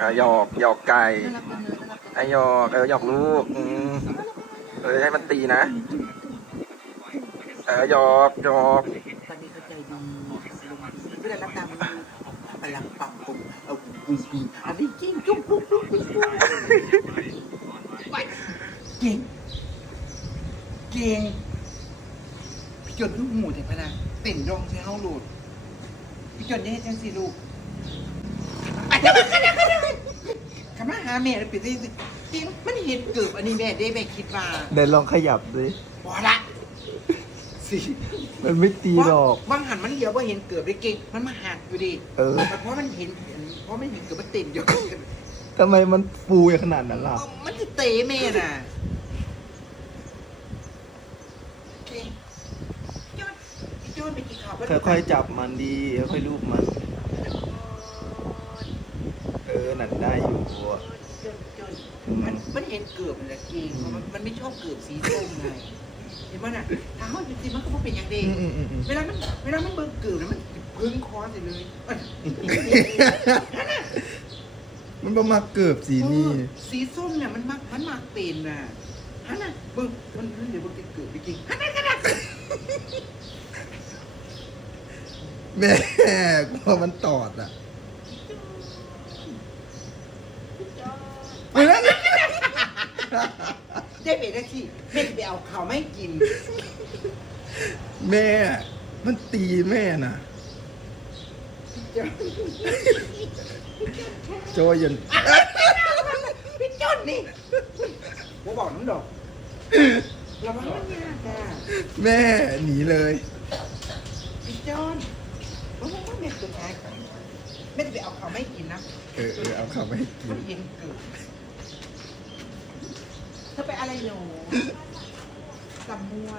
อะหยอกหยอกไก่น่ารักจังเลยน่ารักจังไอะหยอกเออหยอกลูกอืมเออให้มันตีนะเออหยอกหยอกตอนนี้เขาใจดีเวลารับตามพลังปังปุงเอาปุ้ยปีอันนี้จริงจุ๊บปุ๊บปุ๊บปุ๊บปุ๊บไปเก่งเก่งพี่จนลูกหมูแต่พนะเต้นรองใช้เฮาโหลดพี่จนจะให้จังสิลูก คำว่าหาแม่แล้วปิดได้สิจริงมันเห็นเกิดอันนี้แม่ได้แม่คิดว่าเดินลองขยับดิพอละสิมันไม่ตีหรอก บางหันมันเดียวว่าเห็นเกือบได้เก่งมันมาหักอยู่ดิเออเพราะมันเห็นเพราะมันเห็นเกือบมันเต็มอยู่ทำไมมันฟูอย่างขนาดนั้นล่ะ มันจะเตะแม่น่ะเก่งยอดยอดไปกินข้าวค่อยๆจับมันดีค่อยๆลูบมัน ออนั่นได้อยู่จนจนมันมันเห็นเกือบเลยเก่งเพราะมันมันไม่ชอบเกือบสีส้มไงเห็นมั้ยน่ะถ้าเขาจริงๆมันก็บ่เป็นอย่างเด็กอืมอืมอืมอืม เวลามันเวลามันเบิ่งเกือบนะมันพึ่งคอสิเลยเอ้ยมันประมาณเกือบสีนี่เออสีส้มเนี่ยมันมักมันมักเป็นน่ะฮะน่ะเบิ่งมันมันเดี๋ยวมันจะเกิดไปกินฮะน่ะกันน่ะแม่กลัวมันตอดอะ เฮ้ยได้เป็นได้ที่แม่จะไปเอาข้าวไม่กิน แม่ มันตีแม่น่ะ โจยันพี่จอนนี่ผมบอกน้ำดอกระวังมันยากจ้ะแม่หนีเลย พี่จอน โอ้โหแม่ตัวท้ายแม่จะไปเอาข้าวไม่กินนะเออเออเอาเข้าไปให้กิมันนเห็นเกิดเธอไปอะไรหนูตำมั่ว